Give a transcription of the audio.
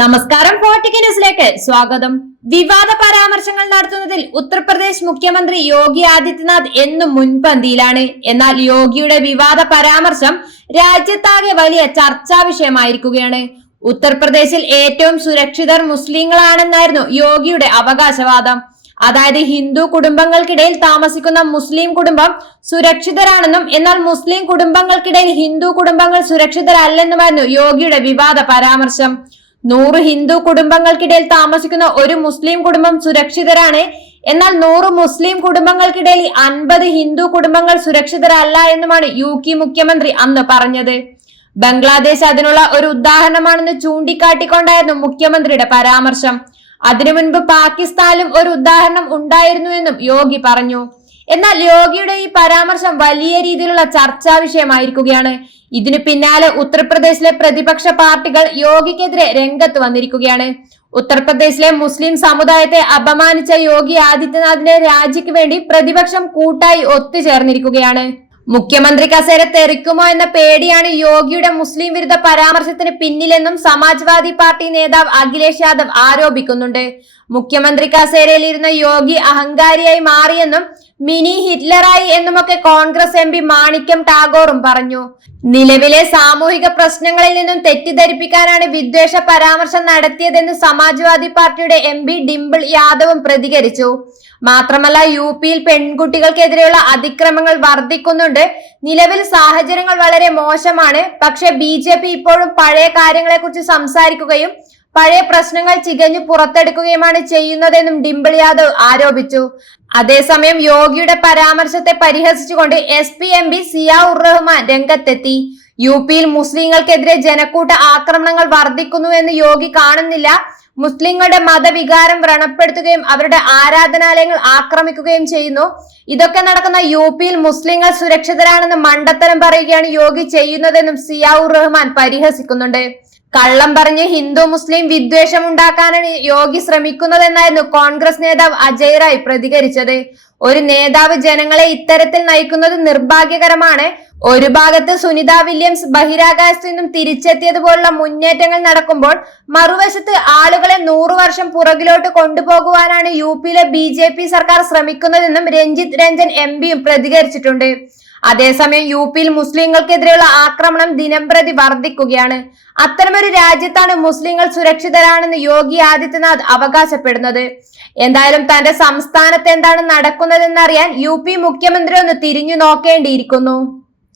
നമസ്കാരം ഫോർട്ടിക് ന്യൂസിലേക്ക്. സ്വാഗതം. വിവാദ പരാമർശങ്ങൾ നടത്തുന്നതിൽ ഉത്തർപ്രദേശ് മുഖ്യമന്ത്രി യോഗി ആദിത്യനാഥ് എന്നും മുൻപന്തിയിലാണ്. എന്നാൽ യോഗിയുടെ വിവാദ പരാമർശം രാജ്യത്താകെ വലിയ ചർച്ചാ വിഷയമായിരിക്കുകയാണ്. ഉത്തർപ്രദേശിൽ ഏറ്റവും സുരക്ഷിതർ മുസ്ലിങ്ങളാണെന്നായിരുന്നു യോഗിയുടെ അവകാശവാദം. അതായത് ഹിന്ദു കുടുംബങ്ങൾക്കിടയിൽ താമസിക്കുന്ന മുസ്ലിം കുടുംബം സുരക്ഷിതരാണെന്നും എന്നാൽ മുസ്ലിം കുടുംബങ്ങൾക്കിടയിൽ ഹിന്ദു കുടുംബങ്ങൾ സുരക്ഷിതരല്ലെന്നുമായിരുന്നു യോഗിയുടെ വിവാദ പരാമർശം. നൂറ് ഹിന്ദു കുടുംബങ്ങൾക്കിടയിൽ താമസിക്കുന്ന ഒരു മുസ്ലിം കുടുംബം സുരക്ഷിതരാണ്. എന്നാൽ നൂറ് മുസ്ലിം കുടുംബങ്ങൾക്കിടയിൽ അൻപത് ഹിന്ദു കുടുംബങ്ങൾ സുരക്ഷിതരല്ല എന്നുമാണ് യു കെ മുഖ്യമന്ത്രി അന്ന് പറഞ്ഞത്. ബംഗ്ലാദേശ് അതിനുള്ള ഒരു ഉദാഹരണമാണെന്ന് ചൂണ്ടിക്കാട്ടിക്കൊണ്ടായിരുന്നു മുഖ്യമന്ത്രിയുടെ പരാമർശം. അതിനു മുൻപ് പാകിസ്ഥാനിലും ഒരു ഉദാഹരണം ഉണ്ടായിരുന്നു എന്നും യോഗി പറഞ്ഞു. എന്നാൽ യോഗിയുടെ ഈ പരാമർശം വലിയ രീതിയിലുള്ള ചർച്ചാ വിഷയമായിരിക്കുകയാണ്. ഇതിനു പിന്നാലെ ഉത്തർപ്രദേശിലെ പ്രതിപക്ഷ പാർട്ടികൾ യോഗിക്കെതിരെ രംഗത്ത് വന്നിരിക്കുകയാണ്. ഉത്തർപ്രദേശിലെ മുസ്ലിം സമുദായത്തെ അപമാനിച്ച യോഗി ആദിത്യനാഥിന്റെ രാജിക്ക് വേണ്ടി പ്രതിപക്ഷം കൂട്ടായി ഒത്തുചേർന്നിരിക്കുകയാണ്. മുഖ്യമന്ത്രി കസേര തെറിക്കുമോ എന്ന പേടിയാണ് യോഗിയുടെ മുസ്ലിം വിരുദ്ധ പരാമർശത്തിന് പിന്നിലെന്നും സമാജ്വാദി പാർട്ടി നേതാവ് അഖിലേഷ് യാദവ് ആരോപിക്കുന്നുണ്ട്. മുഖ്യമന്ത്രി കസേരയിലിരുന്ന യോഗി അഹങ്കാരിയായി മാറിയെന്നും മിനി ഹിറ്റ്ലറായി എന്നുമൊക്കെ കോൺഗ്രസ് എം പി മാണിക്യം ടാഗോറും പറഞ്ഞു. നിലവിലെ സാമൂഹിക പ്രശ്നങ്ങളിൽ നിന്നും തെറ്റിദ്ധരിപ്പിക്കാനാണ് വിദ്വേഷ പരാമർശം നടത്തിയതെന്ന് സമാജ്വാദി പാർട്ടിയുടെ എം പി ഡിംപിൾ യാദവും പ്രതികരിച്ചു. മാത്രമല്ല യു പിയിൽ പെൺകുട്ടികൾക്കെതിരെയുള്ള അതിക്രമങ്ങൾ വർദ്ധിക്കുന്നുണ്ട്. നിലവിൽ സാഹചര്യങ്ങൾ വളരെ മോശമാണ്. പക്ഷെ ബി ഇപ്പോഴും പഴയ കാര്യങ്ങളെക്കുറിച്ച് സംസാരിക്കുകയും പഴയ പ്രശ്നങ്ങൾ ചികഞ്ഞു പുറത്തെടുക്കുകയുമാണ് ചെയ്യുന്നതെന്നും ഡിംപിൾ യാദവ് ആരോപിച്ചു. അതേസമയം യോഗിയുടെ പരാമർശത്തെ പരിഹസിച്ചുകൊണ്ട് S P M P Zia Ur Rahman രംഗത്തെത്തി. യു പിയിൽ മുസ്ലിങ്ങൾക്കെതിരെ ജനക്കൂട്ട ആക്രമണങ്ങൾ വർദ്ധിക്കുന്നുവെന്ന് യോഗി കാണുന്നില്ല. മുസ്ലിങ്ങളുടെ മതവികാരം വ്രണപ്പെടുത്തുകയും അവരുടെ ആരാധനാലയങ്ങൾ ആക്രമിക്കുകയും ചെയ്യുന്നു. ഇതൊക്കെ നടക്കുന്ന യു പിയിൽ മുസ്ലിങ്ങൾ സുരക്ഷിതരാണെന്ന് മണ്ടത്തരം പറയുകയാണ് യോഗി ചെയ്യുന്നതെന്നും സിയാഉർ റഹ്മാൻ പരിഹസിക്കുന്നുണ്ട്. കള്ളം പറഞ്ഞ് ഹിന്ദു മുസ്ലിം വിദ്വേഷം ഉണ്ടാക്കാനാണ് യോഗി ശ്രമിക്കുന്നതെന്നായിരുന്നു കോൺഗ്രസ് നേതാവ് അജയ് റായ് പ്രതികരിച്ചത്. ഒരു നേതാവ് ജനങ്ങളെ ഇത്തരത്തിൽ നയിക്കുന്നത് നിർഭാഗ്യകരമാണ്. ഒരു ഭാഗത്ത് സുനിത വില്യംസ് ബഹിരാകാശത്തു നിന്നും തിരിച്ചെത്തിയതുപോലുള്ള മുന്നേറ്റങ്ങൾ നടക്കുമ്പോൾ മറുവശത്ത് ആളുകളെ നൂറു വർഷം പുറകിലോട്ട് കൊണ്ടുപോകുവാനാണ് യു പിയിലെ ബി സർക്കാർ ശ്രമിക്കുന്നതെന്നും രഞ്ജിത് രഞ്ജൻ എം പ്രതികരിച്ചിട്ടുണ്ട്. അതേസമയം യു പിയിൽ മുസ്ലിങ്ങൾക്കെതിരെയുള്ള ആക്രമണം ദിനംപ്രതി വർദ്ധിക്കുകയാണ് അത്തരമൊരു രാജ്യത്താണ് മുസ്ലിങ്ങൾ സുരക്ഷിതരാണെന്ന് യോഗി ആദിത്യനാഥ് അവകാശപ്പെടുന്നത്. എന്തായാലും തന്റെ സംസ്ഥാനത്ത് എന്താണ് നടക്കുന്നതെന്നറിയാൻ യു പി മുഖ്യമന്ത്രി ഒന്ന് തിരിഞ്ഞു നോക്കേണ്ടിയിരിക്കുന്നു.